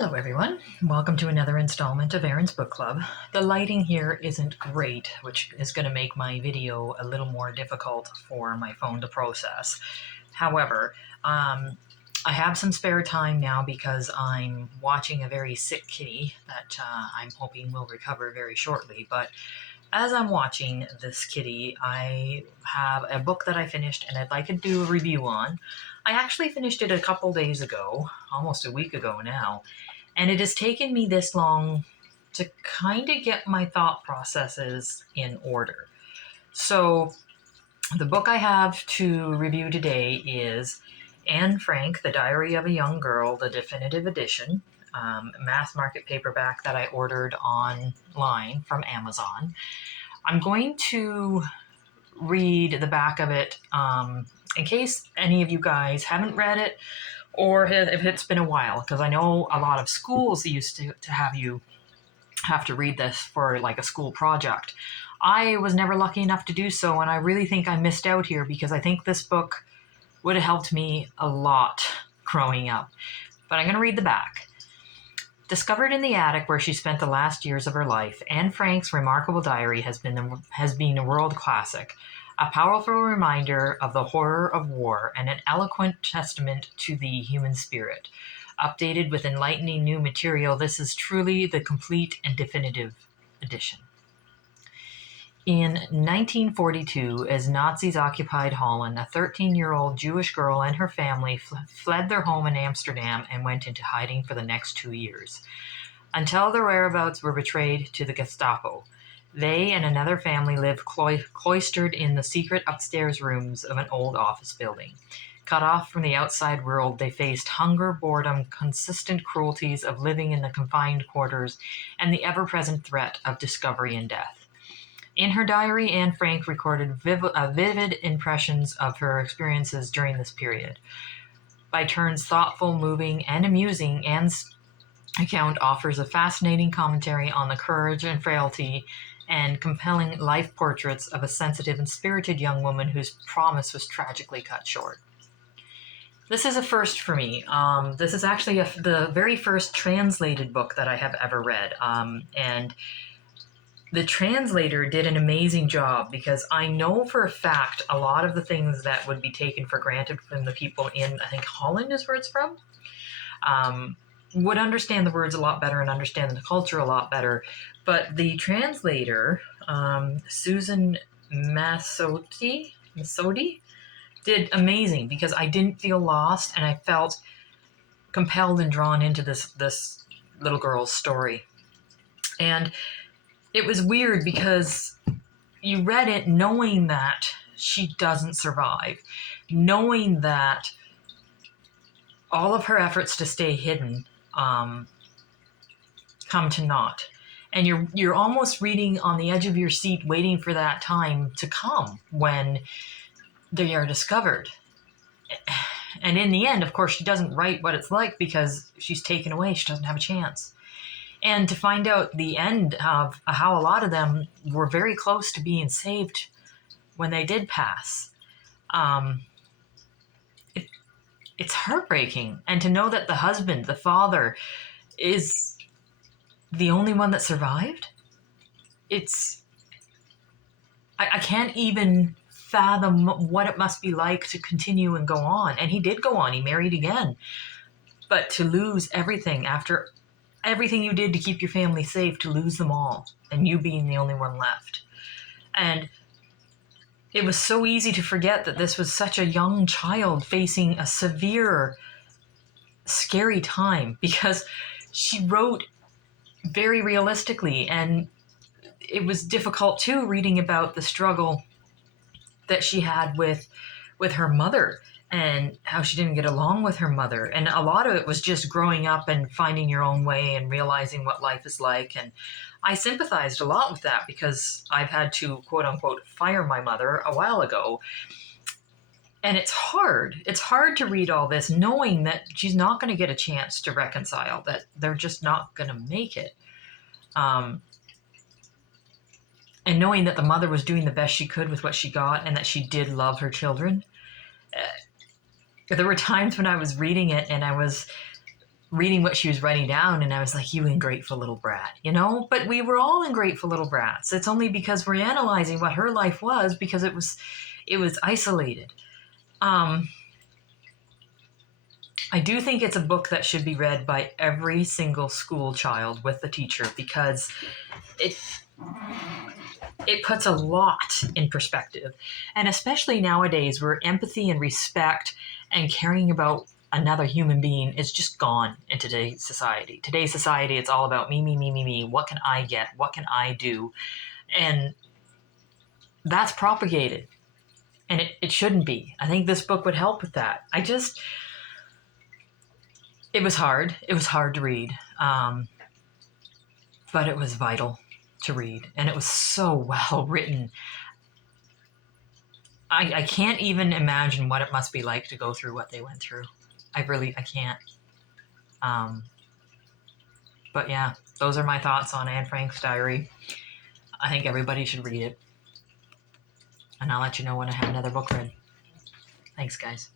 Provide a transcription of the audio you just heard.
Hello everyone, welcome to another installment of Erin's Book Club. The lighting here isn't great, which is going to make my video a little more difficult for my phone to process. However, I have some spare time now because I'm watching a very sick kitty that I'm hoping will recover very shortly. But as I'm watching this kitty, I have a book that I finished and I'd like to do a review on. I actually finished it a couple days ago, almost a week ago now, and it has taken me this long to kind of get my thought processes in order. So the book I have to review today is Anne Frank, The Diary of a Young Girl, the definitive edition, mass market paperback that I ordered online from Amazon. I'm going to read the back of it in case any of you guys haven't read it, or if it's been a while, because I know a lot of schools used to have you have to read this for like a school project. I was never lucky enough to do so, and I really think I missed out here because I think this book would have helped me a lot growing up. But I'm going to read the back. Discovered in the attic where she spent the last years of her life, Anne Frank's remarkable diary has been a world classic, a powerful reminder of the horror of war and an eloquent testament to the human spirit. Updated with enlightening new material, this is truly the complete and definitive edition. In 1942, as Nazis occupied Holland, a 13-year-old Jewish girl and her family fled their home in Amsterdam and went into hiding for the next 2 years, until their whereabouts were betrayed to the Gestapo. They and another family lived cloistered in the secret upstairs rooms of an old office building. Cut off from the outside world, they faced hunger, boredom, consistent cruelties of living in the confined quarters, and the ever-present threat of discovery and death. In her diary, Anne Frank recorded vivid impressions of her experiences during this period. By turns thoughtful, moving, and amusing, Anne's account offers a fascinating commentary on the courage and frailty and compelling life portraits of a sensitive and spirited young woman whose promise was tragically cut short. This is a first for me. This is actually the very first translated book that I have ever read, and the translator did an amazing job because I know for a fact a lot of the things that would be taken for granted from the people in, I think Holland is where it's from, would understand the words a lot better and understand the culture a lot better. But the translator, Susan Massotti, did amazing because I didn't feel lost and I felt compelled and drawn into this little girl's story. And it was weird because you read it knowing that she doesn't survive, knowing that all of her efforts to stay hidden come to naught. And you're almost reading on the edge of your seat, waiting for that time to come when they are discovered. And in the end, of course, she doesn't write what it's like because she's taken away. She doesn't have a chance. And to find out the end of how a lot of them were very close to being saved when they did pass, it's heartbreaking. And to know that the husband, the father, is the only one that survived, I can't even fathom what it must be like to continue and go on. And he did go on. He married again. But to lose everything after everything you did to keep your family safe, to lose them all, and you being the only one left. And it was so easy to forget that this was such a young child facing a severe, scary time, because she wrote very realistically, and it was difficult too reading about the struggle that she had with her mother and how she didn't get along with her mother. And a lot of it was just growing up and finding your own way and realizing what life is like. And I sympathized a lot with that because I've had to, quote unquote, fire my mother a while ago. And it's hard. It's hard to read all this knowing that she's not going to get a chance to reconcile, that they're just not going to make it. And knowing that the mother was doing the best she could with what she got and that she did love her children. There were times when I was reading it and I was reading what she was writing down, and I was like, you ungrateful little brat, you know? But we were all ungrateful little brats. It's only because we're analyzing what her life was, because it was isolated. I do think it's a book that should be read by every single school child with the teacher, because it puts a lot in perspective. And especially nowadays, where empathy and respect and caring about another human being is just gone in today's society. Today's society, it's all about me, me, me, me, me. What can I get? What can I do? And that's propagated. And it shouldn't be. I think this book would help with that. It was hard. It was hard to read. But it was vital to read. And it was so well written. I can't even imagine what it must be like to go through what they went through. I can't. But yeah, those are my thoughts on Anne Frank's diary. I think everybody should read it. And I'll let you know when I have another book read. Thanks, guys.